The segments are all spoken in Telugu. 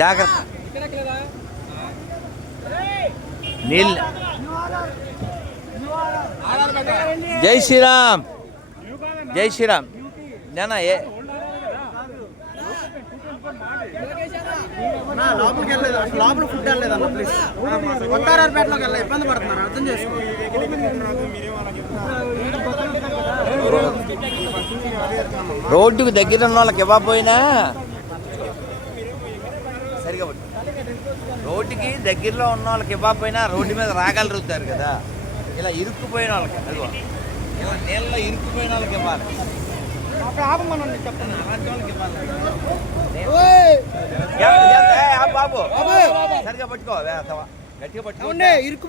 జాగ్రత్త నీళ్ళు జై శ్రీరామ్. జై శ్రీరామ్. నేనా ఏ లోపలికి వెళ్ళలేదు. అసలు లోపల ఫుడ్ వెళ్ళలేదు అన్న ప్లీజ్ కొట్టారారుపేటలోకి వెళ్ళా ఇబ్బంది పడుతున్నారు. అర్థం చేసుకో రోడ్డుకు దగ్గర ఉన్న వాళ్ళకి ఇవ్వకపోయినా సరిగా రోడ్డుకి దగ్గరలో ఉన్న వాళ్ళకి ఇవ్వకపోయినా రోడ్డు మీద రాగలుగుతారు కదా. ఇలా ఇరుక్కుపోయిన వాళ్ళకి అదిగో ఇలా నీళ్ళలో ఇరుక్కుపోయిన వాళ్ళకి ఇవ్వాలి. అక్కడ ఆపమని చెప్తాను అలాంటి వాళ్ళకి ఇవ్వాలి జాగ్రత్త, జాగ్రత్త. ఏయ్, ఆ బాబు సరిగా పట్టుకో. గట్టిగా పట్టుకో. ఉండే ఇరుకు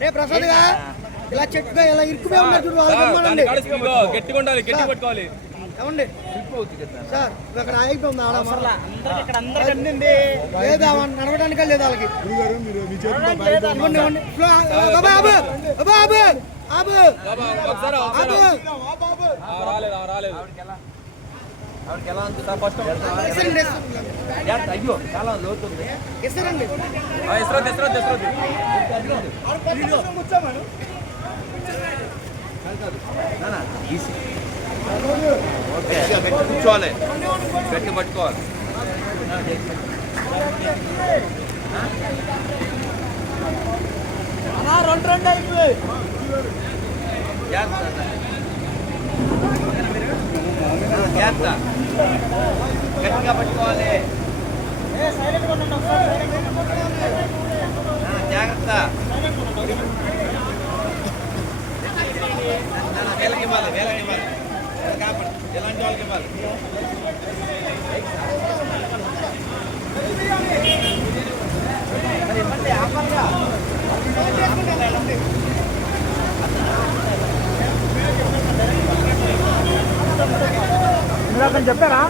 రే ఇలా చెట్టుగా ఇలా ఇరుకుపోయి ఉన్నారు చూడు వాళ్ళకి. గట్టిగా ఉండాలి గట్టి పట్టుకోవాలి. ఏమండి? అవుతుంది కదా సార్ ఇక్కడ అయిపోయింది ఆడ ఇక్కడ అందరికి అందింది. లేదు ఆమె నడవడానికే లేదు వాళ్ళకి. రాలేదు రాలేదు ఆవిడకి ఎలా ఫస్ట్ అయ్యో చాలా లోతుంది ఇస్తారండి ఇస్రోత్ కూర్చోవాలి గట్టి పట్టుకోవాలి రెండు రెండు అయిపోయి జాగ్రత్త నాన్న. జాగ్రత్త గట్టిగా పట్టుకోవాలి నాన్న, జాగ్రత్త నాన్న, వీళ్ళకి ఇవ్వాలి వీళ్ళకి ఇవ్వాలి వీళ్ళకి కాపాడు. ఇలాంటి వాళ్ళకి ఇవ్వాలి మరి ఇవ్వండి, చెప్పారా?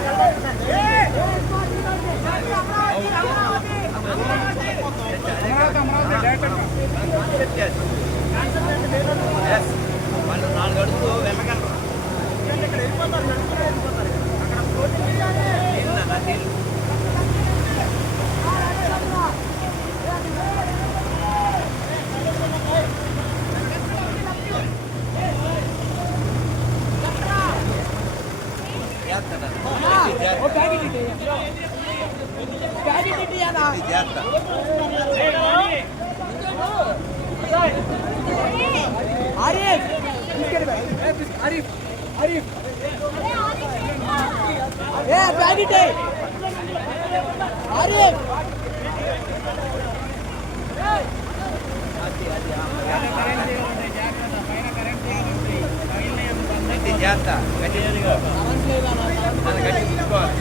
వాళ్ళు నాలుగు అడుగులు వెళ్ళగలరు అక్కడ నీళ్ళు? చేస్తాడా? ఇది చేస్తా. ఇది చేస్తా. ఏ ప్యాకెట్ అరే గట్టి చేస్తా. గట్టి నన్ను గట్టి తీసుకోవాలి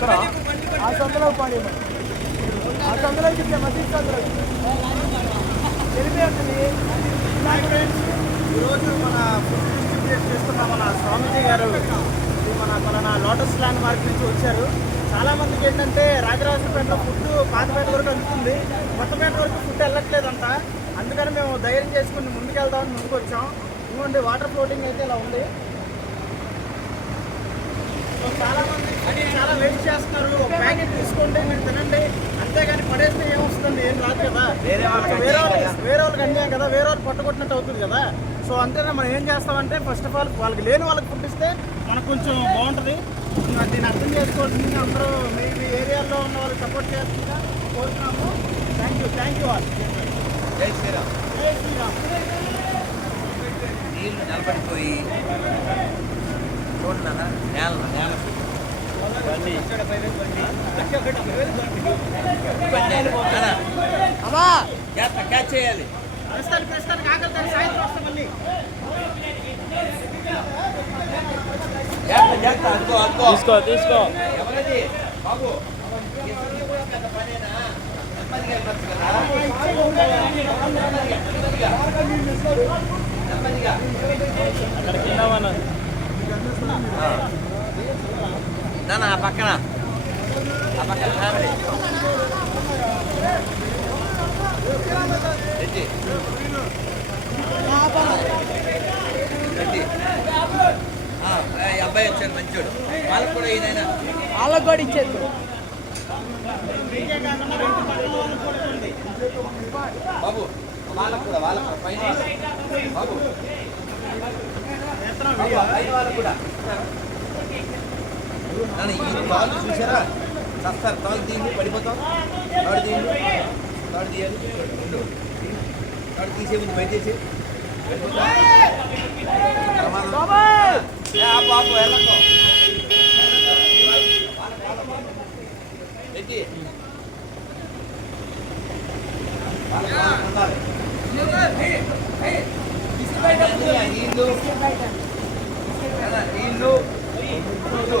గట్టి ఆ సందులో పడి ఆ సందులో చెప్తే మసీద్ సందులో వెళ్ళిపోతుంది ఈరోజు మన ఫుడ్ డిస్ట్రిబ్యూట్ చేస్తున్న మన స్వామీజీ గారు ఇది మన మన లోటస్ ల్యాండ్ మార్క్ నుంచి వచ్చారు. చాలా మందికి ఏంటంటే రాజరాజపేటలో ఫుడ్ పాతపేట వరకు అందుతుంది. కొత్తపేట వరకు ఫుడ్ వెళ్ళట్లేదంట. అందుకని మేము ధైర్యం చేసుకుని ముందుకెళ్దామని ముందుకు వచ్చాం ఇవ్వండి వాటర్ ఫ్లోటింగ్ అయితే ఇలా ఉంది. సో చాలా మంది చాలా వెయిట్ చేస్తున్నారు. ఒక ప్యాకెట్ తీసుకోండి మీరు తినండి. అంతేగాని పడేస్తే ఏమొస్తుంది? ఏం రాదు కదా. వేరే వాళ్ళకి వేరే వాళ్ళకి వేరే వాళ్ళకి అన్యాయం కదా. వేరే వాళ్ళు పట్టుకొట్టినట్టు అవుతుంది కదా. సో అంతేనా మనం ఏం చేస్తామంటే ఫస్ట్ ఆఫ్ ఆల్ వాళ్ళకి లేని వాళ్ళకి పుట్టిస్తే మనకు కొంచెం బాగుంటుంది. దీన్ని అర్థం చేసుకోవాల్సింది అందరూ మీ మీ ఏరియాలో ఉన్న వాళ్ళకి సపోర్ట్ చేస్తుందిగా కోరుతున్నాము. Thank you thank you all Jai Shriram. Jai Sriram. నీళ్ళు నిలబడిపోయి చూడండి నేల నేల క్యాచ్ చేయాలి ప్రస్తుతానికి ప్రస్తుతానికి ఆకలి సాయంత్రం వస్తాం మళ్ళీ తీసుకో తీసుకో. బాబు ఇతరులు కూడా పెద్ద పనేనా నెమ్మదిగా వెళ్ళొచ్చు కదా నెమ్మదిగా నెమ్మదిగా అక్కడ కింద ఆ పక్కన ఆ పక్కన ఫ్యామిలీ రెడ్డి రెడ్డి ఆ, ఈ అబ్బాయి వచ్చాడు మంచోడు. వాళ్ళకి కూడా ఈయన వాళ్ళకి కూడా ఇచ్చేది. బాబు వాళ్ళకు కూడా వాళ్ళకు కూడా పైన. బాబు. పైన వాళ్ళకు కూడా. ఈ తాళ్ళు చూసారా చస్తారు తాళ్ళు తీయండి పడిపోతాం తాడు తీయండి తాడు తీయాలి రెండు తాడు తీసే ముందు బాబు వెళ్ళకు రెడ్డి వాళ్ళకి ఉండాలి. నీళ్ళు నీళ్ళు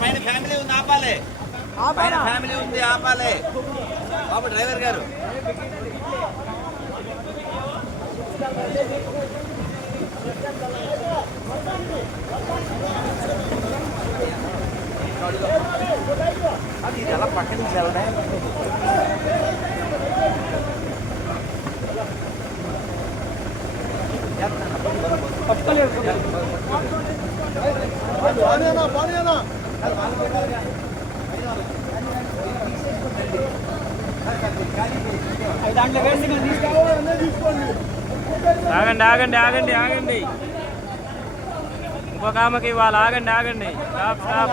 పైన ఫ్యామిలీ ఉంది ఆపాలి. పైన ఫ్యామిలీ ఉంది ఆపాలి. బాబు డ్రైవర్ గారు. అది ఎలా పక్కన వెళ్ళడా. ఆగండి ఆగండి ఆగండి ఆగండి ఇంకొక ఆమెకి ఇవ్వాలి ఆగండి ఆగండి స్టాప్ స్టాప్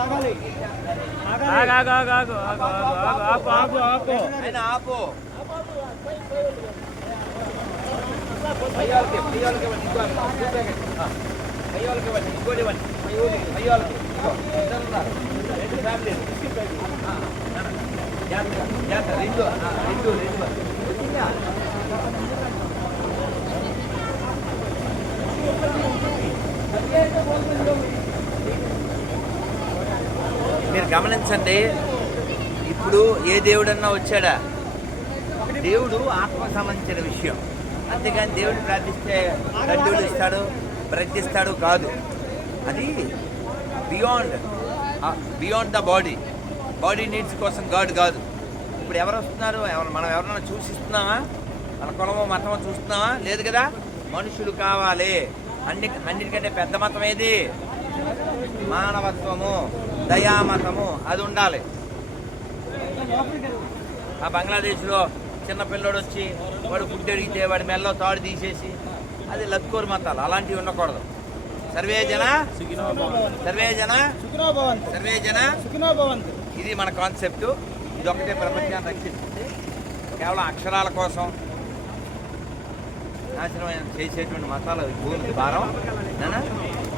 ఆగు ఆగు ఆగు ఆగు ఆగు ఆగు ఆగు ఆపు ఆపు ఆపు ఆయన ఆపు అయ్యాలకి అయ్యాలకి ఇవ్వండి ఇంకో అయ్యాలకి ఇవ్వండి ఇంకోటి ఇవ్వండి మీరు గమనించండి ఇప్పుడు ఏ దేవుడన్నా వచ్చాడా? దేవుడు ఆత్మకు సంబంధించిన విషయం. అంతేగాని దేవుడు ప్రార్థిస్తే లడ్డూలు ఇస్తాడు ప్రయత్నిస్తాడు కాదు. అది beyond beyond the body body needs కోసం గాడ్ కాదు. ఇప్పుడు ఎవరు వస్తున్నారు? ఎవరు మనం ఎవరైనా చూసిస్తున్నామా మన కులమో మతమో చూస్తున్నామా? లేదు కదా? మనుషులు కావాలి. అన్ని అన్నిటికంటే పెద్ద మతం ఏది? మానవత్వము దయామతము అది ఉండాలి. ఆ బంగ్లాదేశ్లో చిన్నపిల్లోడు వచ్చి వాడు ఫుడ్ అడిగితే వాడి మెల్లో తాడు తీసేసి అది లత్కోరు మతాలు. అలాంటివి ఉండకూడదు. సర్వే జన? సర్వే జన? సర్వే జన? ఇది మన కాన్సెప్ట్ ఇది ఒకటే ప్రపంచాన్ని రక్షిస్తుంది. కేవలం అక్షరాల కోసం నాశనం చేసేటువంటి మతాలు భూమికి భారం.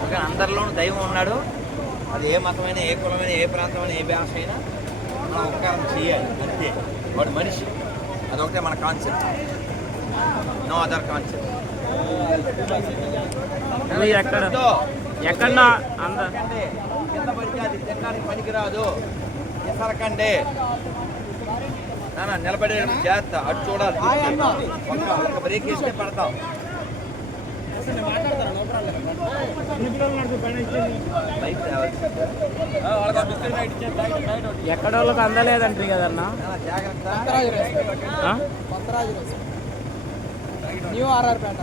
ఒక అందరిలోనూ దైవం ఉన్నాడు. అది ఏ మతమైనా ఏ కులమైన ఏ ప్రాంతమైన ఏ భాష అయినా మనం ఉపకారం చేయాలి. అంతే. వాడు మనిషి. అదొకటే మన కాన్సెప్ట్ నో అదర్ కాన్సెప్ట్ ఎక్కడ? ఎక్కడ అంద కింద పడితే అది తినడానికి పనికిరాదు. ఇసరకండి నిలబడే జాగ్రత్త. అటు చూడాలి ఒక్క బ్రేక్ వేస్తే పడతాం. ఎక్కడ వాళ్ళకి అందలేదంటారు కదన్నా జాగ్రత్త? న్యూ ఆర్ఆర్ పేట.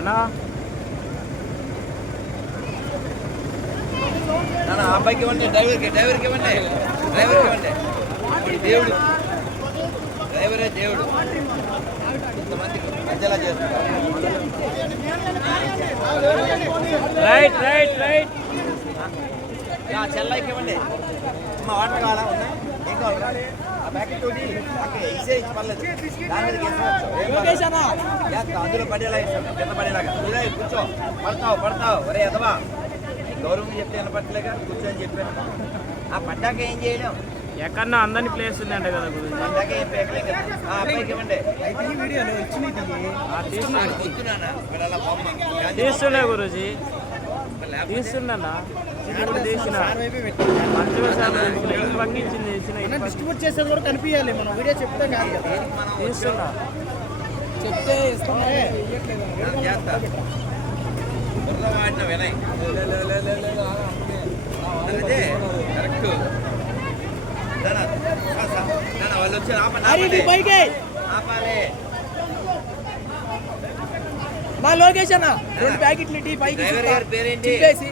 అన్నా అబ్బాయికి ఇవ్వండి డ్రైవర్కి డ్రైవర్కి ఇవ్వండి డ్రైవర్కి ఇవ్వండి. దేవుడు డ్రైవరే దేవుడు. ఇంతమందికి మధ్యలో చేస్తున్నారు. Right right right. చెల్లైకి ఇవ్వండి. అమ్మ వాటర్ కావాలా? ఉన్నాయి ఏం కావాలి? అందులో పడేలా కింద పడేలాగా కూర్చో పడతావు పడతావు ఒరే ఎదవా గౌరవం చెప్తే వినపట్టలేగా కూర్చొని చెప్పాను ఆ పడ్డాక ఏం చేయడం ఎక్కడన్నా అందరినీ ప్లేస్ ఉందంట కదా గురుజీ. పడ్డాక ఏం పేకలేం కదా. ఆ అబ్బాయికి ఇవ్వండి గురుజీ? తీస్తున్నా డిస్ట్రిబ్యూట్ చేసేది కూడా కనిపించాలి మనం వీడియో చెప్తే కాదు కదా. తీస్తున్నా. చెప్తే అదే కరెక్ట్. వాళ్ళు వచ్చి పైకి. ఆపాలి. మా లోకేష్ అన్న రెండు ప్యాకెట్లు టీ పైకి చింపేసి.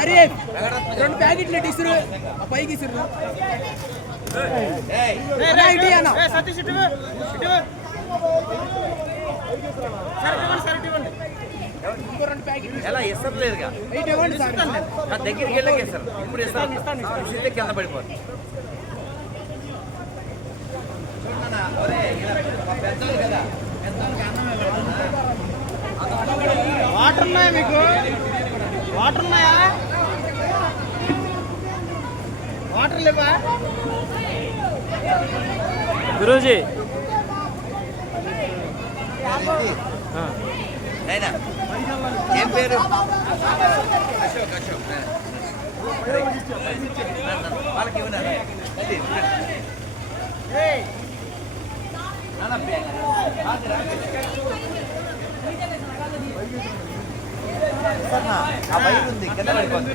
అరే రెండు ప్యాకెట్లు టీ ఇసురు. ఆ పైకి ఇసురు. అన్న, ప్యాకెట్లు ఎలా సార్. నా దగ్గరికి వెళ్ళకి ఇస్తారు ఇప్పుడు ఇస్తాను. ఇస్తే కింద పడిపోతుంది చూడన్నా, ఒరేయ్, ఇలా మా పెద్దోళ్ళు కదా పెద్దోళ్ళకి అన్నం ఇవ్వాలి. వాటర్ ఉన్నాయా మీకు? వాటర్ ఉన్నాయా? వాటర్ లేవా? గురూజీ. ఏం పేరు? అశోక్ అశోక్. నాయనా. వాళ్ళకి ఇవ్వనా అది నాన్న పేరు. కాదురా. సరేనా? ఆ బయట ఉంది కింద పడిపోతుంది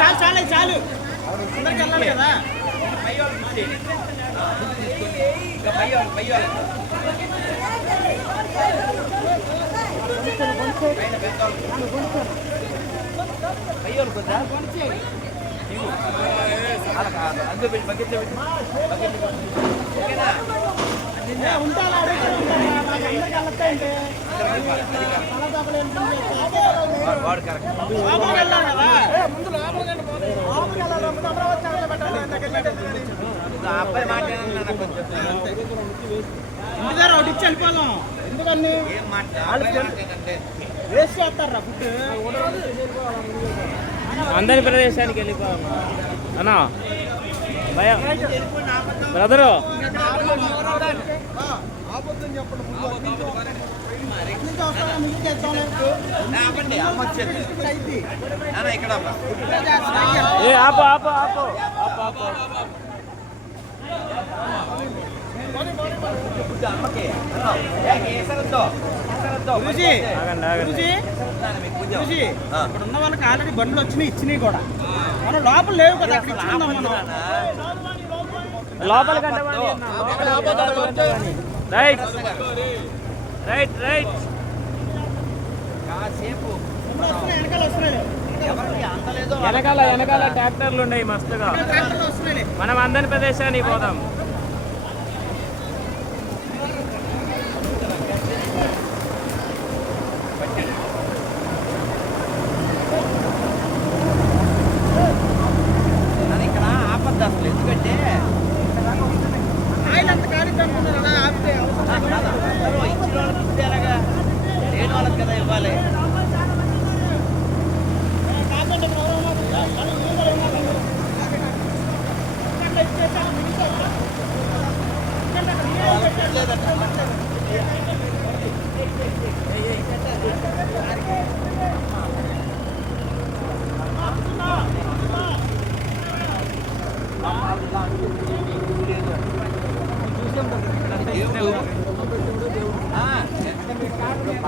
చాలు చాలు చాలు. అందరికి వెళ్ళాలి కదా వాడు- కరెక్ట్. వెళ్ళాలి. ఆ అబ్బాయి మాట్లాడాలన్నా కొంచెం ఇంటి దగ్గర ఒకటి ఇచ్చి వెళ్ళిపోదాం. ఎందుకని ఏం ఫుడ్ అందరి ప్రదేశానికి వెళ్ళిపోవాలి అన్నా భయ బ్రదరు ఆపొద్దని చెప్పండి ముందు అటు నుంచి వస్తాను మీకు చేస్తాను ఆపండి అమ్మ వచ్చేది అయింది నాన్న ఇక్కడ అమ్మ. ఏ ఆపు ఆపు ఆపు ఆపు ఆపు గుడ్డు అమ్మకి అన్నావు. ఏ, ఏసరొద్దు. ఉన్న వాళ్ళకి ఆల్రెడీ బండ్లు వచ్చినాయి ఇచ్చినాయి కూడా. మనం లోపల లేవు కదా అక్కడ ఇచ్చుకుందాం మనం. లోపలికి రైట్. Right right. కాసేపు. వెనకాల వస్తున్నాయి. వెనకాల వెనకాల ట్రాక్టర్లు ఉన్నాయి మస్తుగా. మనం అందరి ప్రదేశానికి పోదాం నాన్న ఇక్కడ ఆపద్దు అసలు ఎందుకంటే ఆయిల్ అంత కారిద్ది అనుకున్నారు కదా ఆపితే అవసరం ఆ, నాన్న, అందరూ ఇచ్చిన వాళ్ళకి ఇస్తే ఎలాగా లేని వాళ్ళకి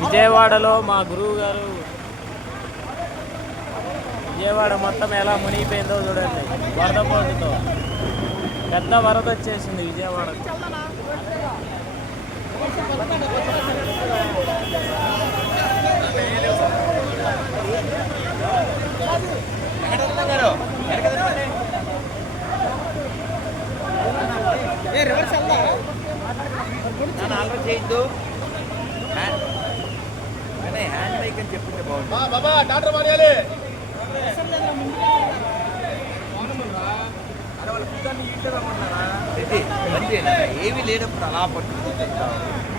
విజయవాడలో మా గురువు గారు విజయవాడ మొత్తం ఎలా మునిగిపోయిందో చూడండి. వరద పోటుతో పెద్ద వరద వచ్చేసింది విజయవాడ